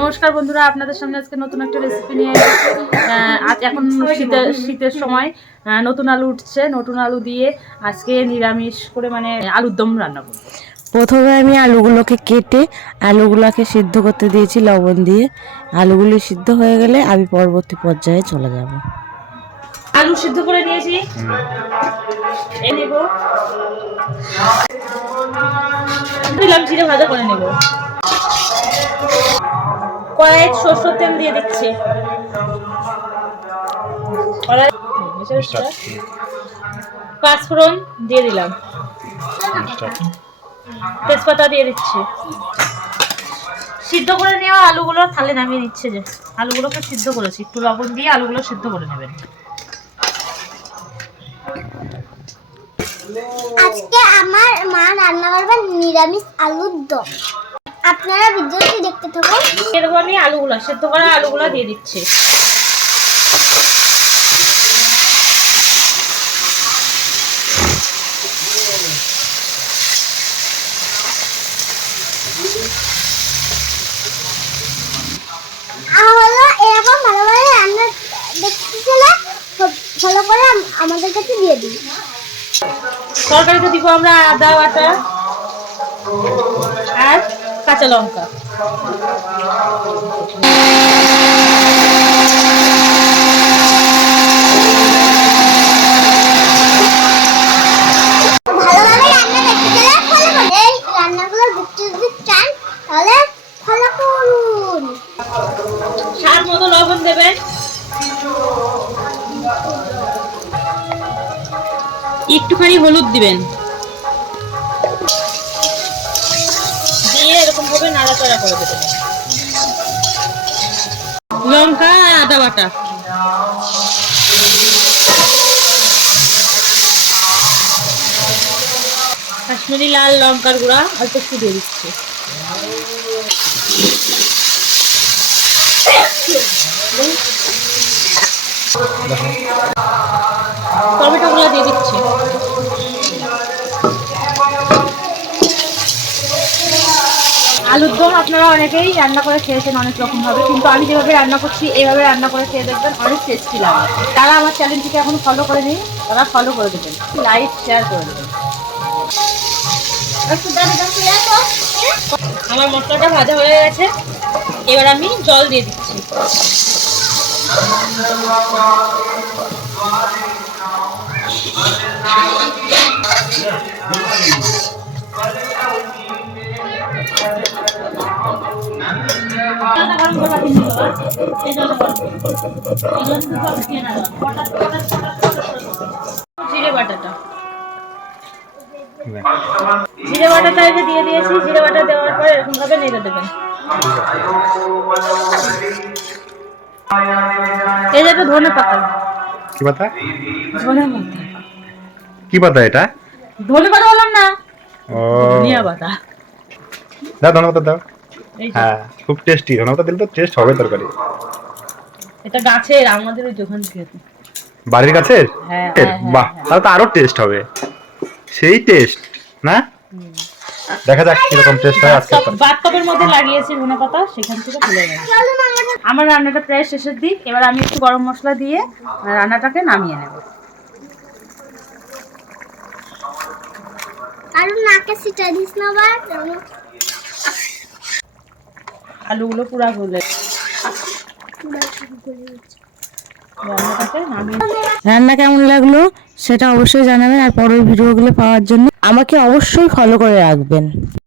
নমস্কার বন্ধুরা, আপনাদের সামনে আজকে নতুন একটা রেসিপি নিয়ে আজ এখন শীতের সময় নতুন আলু উঠছে। নতুন আলু দিয়ে আজকে নিরামিষ করে মানে আলুর দম রান্না করব। প্রথমে আমি আলুগুলোকে কেটে আলুগুলোকে সিদ্ধ করতে দিয়েছি লবণ দিয়ে। আলুগুলি সিদ্ধ হয়ে গেলে আমি পরবর্তী পর্যায়ে চলে যাব। আলু সিদ্ধ করে নিয়েছি, এ নেব দিলাম, জিরে ভাজা করে নেব। কড়াইয়ে সরষের তেল দিয়ে দিচ্ছি। পাঁচফোড়ন দিয়ে দিলাম, তেজপাতা দিয়ে দিচ্ছি। সিদ্ধ করে নেওয়া আলুগুলো থালে নামিয়ে নিচ্ছে। যে আলুগুলোকে সিদ্ধ করেছি, একটু লবণ দিয়ে আলুগুলো সিদ্ধ করে নেবেন। আজকে আমার মা রান্না করবেন নিরামিষ আলুর দম। আপনারা ভিডিওটি দেখতে থাকুন। এরকম আমি আলুগুলো সিদ্ধ করা আলুগুলো দিয়ে দিচ্ছি। এরকম ভালোভাবে রান্না দেখতে চাইলে ফলো করে আমাদের কাছে দিয়ে দিন। তরকারিতে দিব আমরা আদা বাটা আর কাঁচা লঙ্কা। ভালোভাবে রান্না দেখতে চাইলে ফলো করুন। এই রান্নাগুলো দেখতে যদি চান তাহলে ফলো করুন। স্বাদ মতো লবণ দেবেন, একটুখানি হলুদ দিবেন, দিয়ে এরকম ভাবে নাড়াচাড়া করে দেবেন। লঙ্কা আর আদা বাটা, কাশ্মীরি লাল লঙ্কার গুঁড়া অল্প একটু দিয়ে দিচ্ছি। টমেটো গুলো দিয়ে দিচ্ছি। আলুর দম আপনারা অনেকেই রান্না করে খেয়েছেন অনেক রকম ভাবে, কিন্তু আমি যেভাবে রান্না করছি এইভাবে রান্না করে খেয়ে দেখবেন অনেক টেস্টি লাগে। তারা আমার চ্যানেলটিকে এখন ফলো করে নিন, তারা ফলো করে দেবেন, লাইক শেয়ার করে দেবেন। আমার মশলাটা ভাজা হয়ে গেছে, এবার আমি জল দিয়ে দিচ্ছি। জিরে বাটাটা দিয়ে দিয়েছি। জিরে বাটা দেওয়ার পর এরকম ভাবে নেড়ে দেবেন। এই যে ধনে পাতা। কি পাতা? ধনে পাতা। কি পাতা এটা? ধনে পাতা বললাম না, ও ধনিয়া পাতা। দাও ধনে পাতা দাও। এই যে, হ্যাঁ খুব টেস্টি, ধনে পাতা দিলে তো টেস্ট হবে তরকারি। এটা গাছের, আমাদের ওই দোকান থেকে। বাড়ির কাছের? হ্যাঁ, বাহ, তাহলে তো আরো টেস্ট হবে। সেই টেস্ট না? দেখা যাক কিরকম টেস্ট হয় আজকে। বাথটবের মধ্যে লাগিয়েছি ধনে পাতা, সেখান থেকে তুলে নেব। আমার রান্নাটা প্রায় শেষের দিক, এবার আমি একটু গরম মশলা দিয়ে রান্নাটাকে নামিয়ে নেব। আর নাকে সিটা দিস না বার। আলুগুলো পুরা গলে রান্নাটাকে নামিয়ে। রান্না কেমন লাগলো সেটা অবশ্যই জানাবেন, আর পরের ভিডিওগুলো পাওয়ার জন্য আমাকে অবশ্যই ফলো করে রাখবেন।